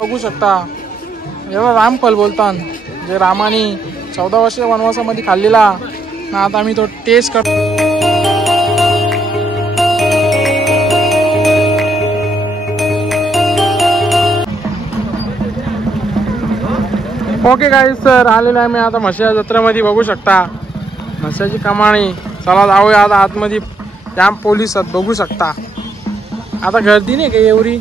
बघू शकता एवढा रामफल बोलतात जे रामाने 14 वर्ष वनवासामध्ये खाल्लेला ना, आता आम्ही तो टेस्ट करतो. ओके गाईज सर आलेलो आहे मी आता म्हशीच्या जत्रेमध्ये. बघू शकता म्हशीची कमाणी. चला जाऊया आता आतमध्ये. त्या पोलीस बघू शकता आता गर्दी नाही का एवढी.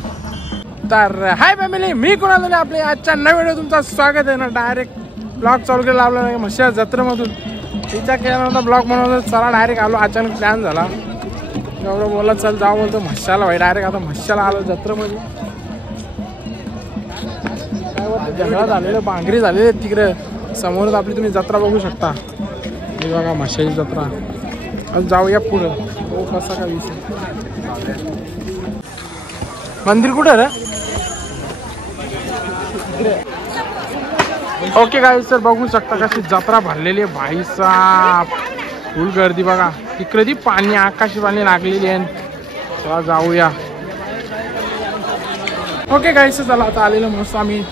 तर हाय फॅमिली, मी कुणाल तरी आपले आजच्या नवीन व्हिडिओ तुमचं स्वागत आहे ना. डायरेक्ट ब्लॉग चालू केला लावला नाही म्हशीच्या जत्रेमधून. तिच्या केल्यानंतर ब्लॉग बनवतो. चला डायरेक्ट आलो. अचानक प्लॅन झाला. एवढं बोलत चल जाऊ बोलतो म्हशाला भाई. डायरेक्ट आता म्हशाला आलो जत्रेमध्ये. जंगलात झालेलं भांगरी झालेले तिकडे समोरच आपली तुम्ही जत्रा बघू शकता. हे बघा म्हशाची जत्रा. आज जाऊया पुढं. हो कसा काय विषय. मंदिर कुठं रे. ओके गाईस सर बघू शकता कशी जत्रा भरलेली आहे भाई साहेब. फुल गर्दी बघा. तिकडे ती पाणी आकाशी पाणी लागलेली आहे. चला जाऊया. ओके गाईस चला आता आलेलं मस्त आम्ही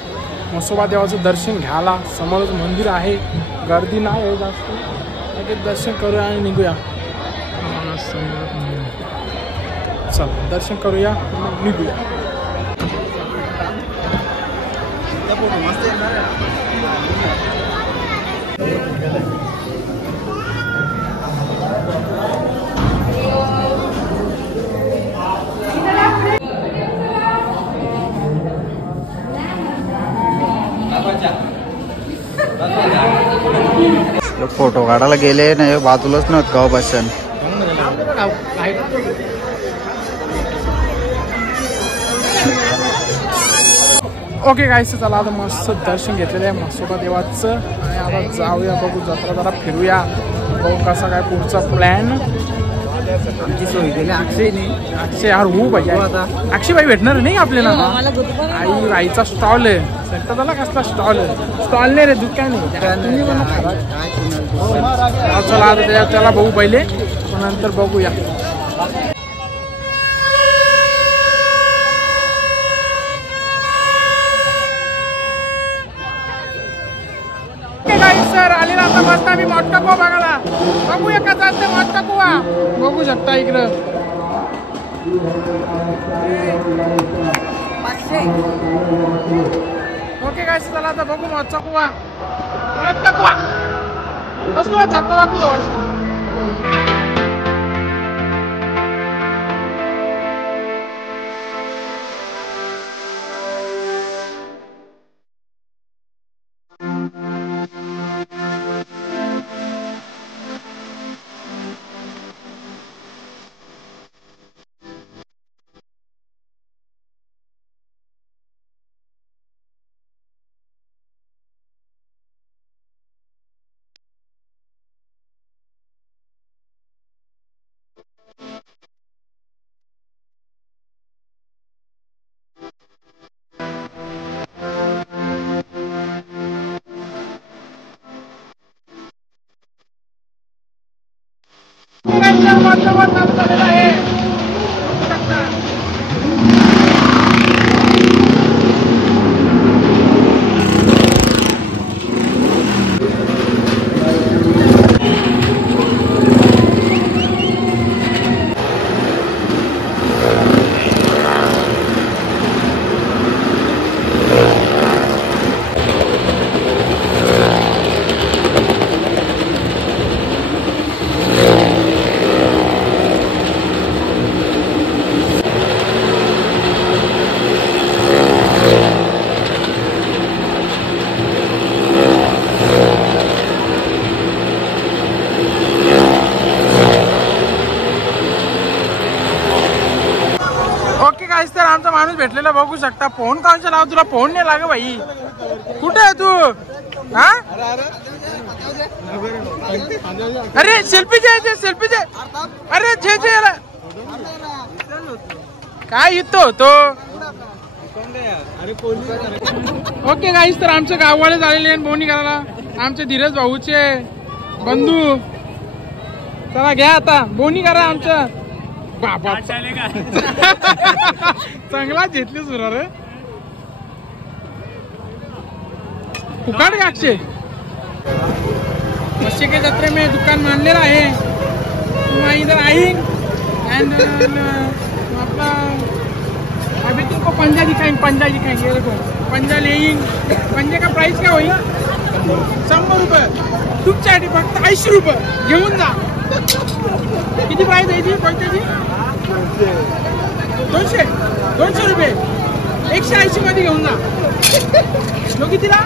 म्हसोबा देवाचं दर्शन घ्यायला. समोरच मंदिर आहे. गर्दी नाही आहे जास्त. लगेच दर्शन करूया आणि निघूया. चला दर्शन करूया निघूया. फोटो काढायला गेले नाही बाजूलाच नव्हत का बसन. ओके गाईस चला आता मस्त दर्शन घेतलेलं आहे म्हसोबा देवाचं. आणि आता जाऊया बघू जत्रा जरा फिरूया. बघू कसा काय पुढचा प्लॅन. आमची सोय केली अक्षयने. अक्षय यार हो भाई. अक्षय भाई भेटणार नाही आपल्याला. आई आईचा स्टॉल आहे. त्याला कसला स्टॉल आहे. स्टॉल नाही रे दुकान आहे. चला आता त्याला बघू पहिले नंतर बघूया. सर आलेला आता मस्त आम्ही मोठा कुवा बघायला. बघूया का चालतं मोठा कुवा. बघू शकता इकडं. ओके काय चला आता बघू मोठा कुवा. मोठा कुवा कसला छापा वाटतो. तर आमचा माणूस भेटलेला बघू शकता. फोन काऊनचा लाव. तुला फोन नाही लाग भाई. कुठे आहे तू. हा अरे सेल्फी घे सेल्फी घे. अरे छे याला काय येतो होतो. ओके गाईस तर आमचे गाववाले झालेले बोनी करायला. आमचे धीरज भाऊचे बंधू. चला घ्या आता बोनी करा आमच्या बाबा चांगला घेतली सुरा रे फुकाट गागचे मच्छी के जत्रे में दुकान मानलेला है मैं इधर आई एंड अपना अभी तुमको पंजा दिखाएंगे देखो पंजा लेंगे पंजे का प्राइस क्या होईल 100 रुपये तुमच्यासाठी फक्त 80 रुपये घेऊन जा किती प्राइस आहे पंजाची 200 रुपये 180 मध्ये घेऊन जा नो कितीला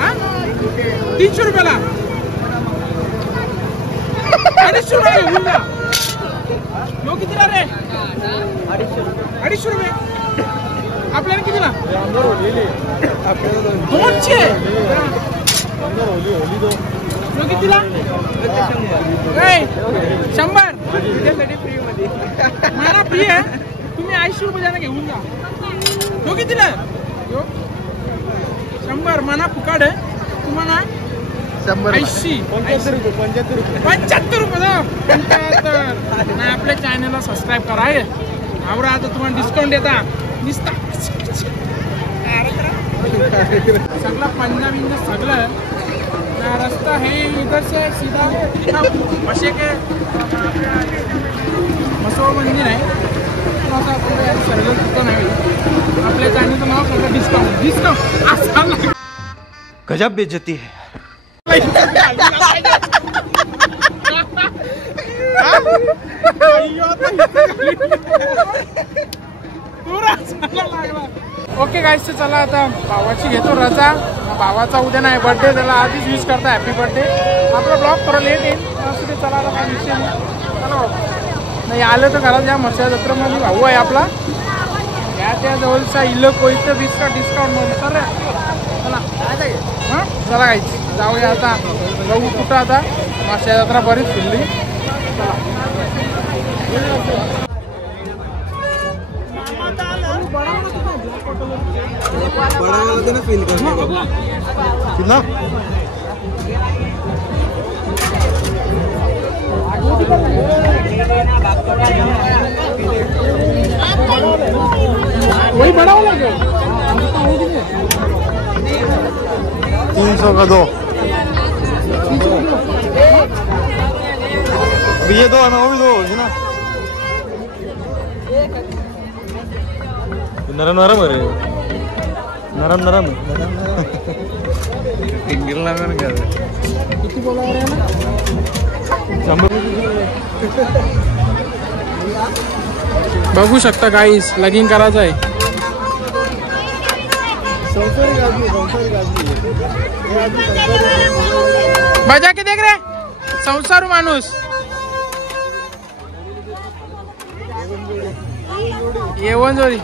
हा 300 रुपयाला 250 रुपये घेऊन जा नो कितीला रे 250 रुपये आपल्याला कितीला 200 नो कितीला 100 मला फ्री आहे तुम्ही 80 रुपये जाणं घेऊन जा नो कितीला 100 मना फुकाड आहे तुम्हाला 80 75 रुपये नाही आपल्या चॅनलला सबस्क्राईब करा आवरा आता तुम्हाला डिस्काउंट देता निसता सगळं पंजाबी सगळं रास्ता है इधर से सीधा मशे के मसो मंदिर आहे सर्व दुकान आहे आपल्या चॅनलचं नाव सगळं डिस्काउंट असा गजब बेइज्जती है ओके गाईस चला आता भावाची घेतो रजा भावाचा उद्या नाही बर्थडे त्याला आधीच विश करता हॅपी बर्थडे आपला ब्लॉग थोडा लेट येईल असं चला आता काय विषय नाही नाही आलं तर घरात या मच्छा जत्रेमध्ये भाऊ आहे आपला या त्या जवळचा इल्ल कोयतं डिस्काउंट म्हणून चला हां चला गाईच जाऊया आता बघू कुठं आता मच्छा जत्रा बरीच फिरली बड़ा वाला तो ना फील करना वही बड़ा वाला क्या 300 का 2 ये 2 हमें वो भी 2 होगी ना नरम नरम है नरम टिंगल नरम कर किती बोला रहे ना बघू शकता गाईस लगीन करायचं आहे बजा के देख रे संसारू माणूस येवन जोरी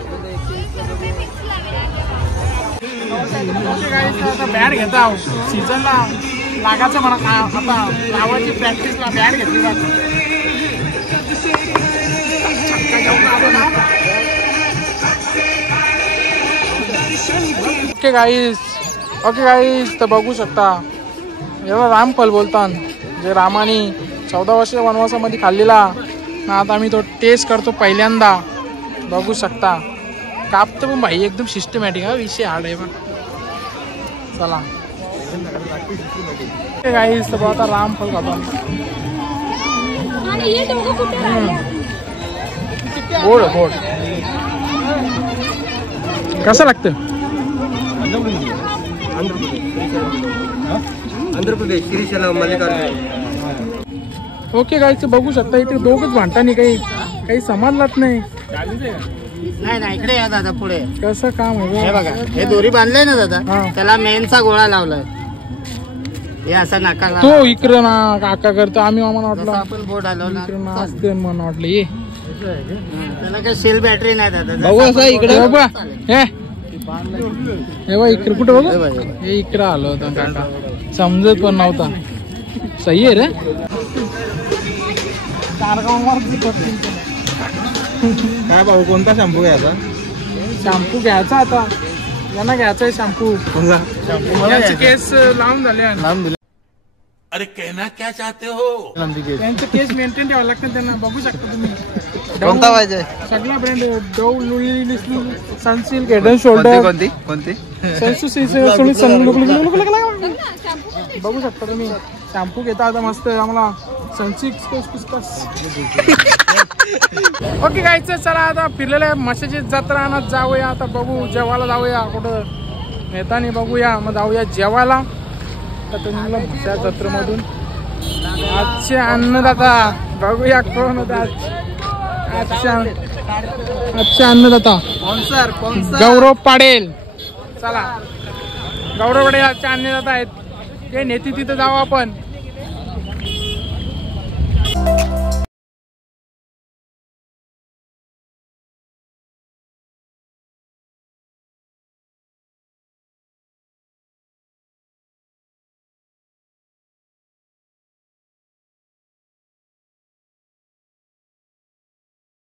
आता बॅट घेता सीझनला लागायचं म्हणा आता लावायची प्रॅक्टिसला बॅट घेतली जाते ओके गाईस तर बघू शकता याला रामफल बोलतात जे रामाने 14 वर्ष वनवासामध्ये खाल्लेला ना आता आम्ही तो टेस्ट करतो पहिल्यांदा बघू शकता कापतो पण भाई एकदम सिस्टमॅटिक हा विषय हार्ड आहे पण चला गाईस तर आता रामफल खातो गोड गोड कसं लागतं आंध्र प्रदेश श्रीशैलम मल्लिकार्जुन ओके गाईस बघू शकता इथे दोघच भांडतानी काही समजलाच नाही नाही इकडे या दादा पुढे कसं काम आहे हे बघा हे दोरी बांधले ना दादा त्याला मेनचा गोळा लावलाय हे असं नाकाला तो इकडं ना काका करतो आम्ही आम्हाला वाटलं आपण बोर्ड हलवला इकडं ना असते म्हणून वाटलं ये त्याला काही सेल बॅटरी नाही दादा बघू असं इकडे बघा हे बघ इकडे कुठे बघू हे इकडं आलं होतं काका समजत पण नव्हता सही आहे रे काय भाऊ कोणता शॅम्पू घ्यायचा शॅम्पू घ्यायचा आता यांना घ्यायचा आहे शॅम्पू कोणता याचे केस लावून झाले अरे कहना क्या चाहते हो? त्यांचं केस मेंटेन ठेवावं लागतं त्यांना. बघू शकता तुम्ही कोणता पाहिजे? सगळा ब्रँड डव, लुली, सनसिल्क, हेड अँड शोल्डर, कोणती कोणती बघू शकता तुम्ही. शॅम्पू घेता आता मस्त आम्हाला सनसिल्क. ओके गायचं चला आता फिरलेलं म्हशीची जत्रा आणत जाऊया. आता बघू जेवायला जाऊया कुठं नेतानी बघूया. मग जाऊया जेवायला. तर तुम्हाला म्हशा जत्रेमधून आजचे अन्नदाता बघूया कोण होता आजचे अन्नदाता. गौरव पाडेल. चला गौरव पाडेल आजचे अन्नदाता आहेत. ते नेते तिथं जाऊ आपण.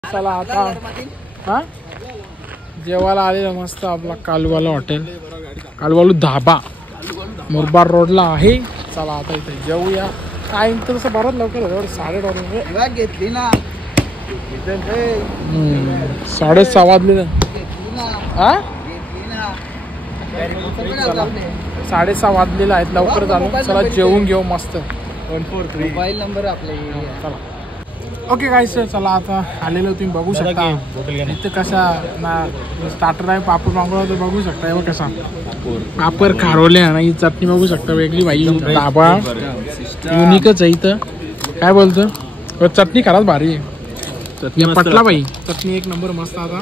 चला आता हा जेवायला आलेलं मस्त आपला कालवाला हॉटेल, कालवालू धाबा मुरबाड रोडला आहे. चला आता इथे जेवूया. टाइम तर तसं बराच लवकर होतं. 12:30 घेतली ना 6:30 वाजले. हा 6:30 वाजलेला आहेत. लवकर झालं. चला जेवून घेऊ मस्त. 143 मोबाईल नंबर आपला. चला ओके गाईस चला आता आलेलो तुम्ही बघू शकता. इथं कसा ना स्टार्टर आहे पापड मागवला तर बघू शकता. हे कसा पापड खारवले आणि ही चटणी बघू शकता वेगळी भाई. डाबा युनिकच आहे इथं. काय बोलतो चटणी खराच भारी आहे. पटला बाई चटणी एक नंबर मस्त. आता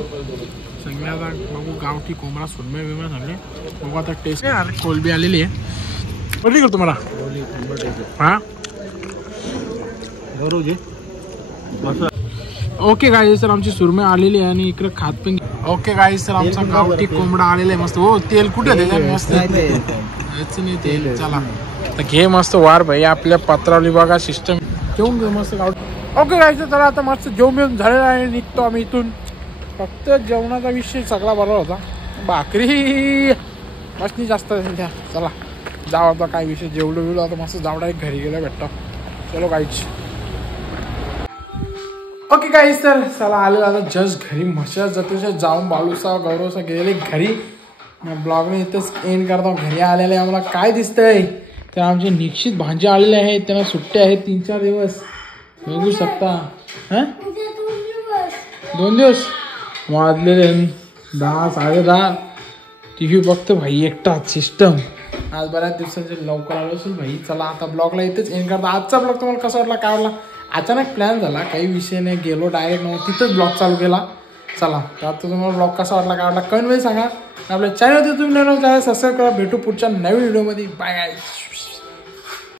सगळ्या आता बघू गावठी कोंबडा सुरमे बिरमे झाले. बघू आता टेस्ट. कोलबी आलेली आहे. बरी करतो मला हा बरोबर. ओके गाईस सर आमची सुरमे आलेली आहे आणि इकडे खात पण. ओके गाईस सर आमचा गावठी कोंबडा आलेला आहे मस्त. हो तेल कुठे मस्त नाही तेल. चला तर घे मस्त वार भाई. आपल्या पत्रावली बघा सिस्टम घेऊन घेऊ मस्त गावठी. ओके गाईस चला आता मस्त जेवण बिवून झालेला आहे. निघतो आम्ही इथून. फक्त जेवणाचा विषय सगळा बरा होता. भाकरी मस्त जास्त द्या. चला जाऊ आता काय विषय. जेवलो बिवलो आता मस्त जावडा एक घरी गेला भेटतो. चलो गाईच. ओके गाईस तर चला आलेलं आता जस्ट घरी. म्हशा जत्रेच्या जाऊन बालूसा गौरवसा गेलेले घरी. ब्लॉगने इथंच एंड करतो. घरी आलेले आम्हाला काय दिसतंय तर आमचे निश्चित भांजे आलेले आहेत. त्यांना सुट्टे आहेत 3-4 दिवस बघू शकता. हा 2 दिवस वाजलेले 10 10:30. टीव्ही बघतो भाई एकटाच सिस्टम. आज बऱ्याच दिवसांचे लवकर आलो असेल भाई. चला आता ब्लॉगला इथेच एंड करतो. आजचा ब्लॉग तुम्हाला कसा वाटला काय वाटला. अचानक प्लॅन झाला काही विषय नाही. गेलो डायरेक्ट तिथंच ब्लॉग चालू केला. चला तर आता तुम्हाला ब्लॉग कसा वाटला काय वाटला कमेंटमध्ये सांगा. आपल्या चॅनलवरती तुम्ही नवीन चॅनल सबस्क्राईब करा. भेटू पुढच्या नवीन व्हिडिओमध्ये. बाय गाईस.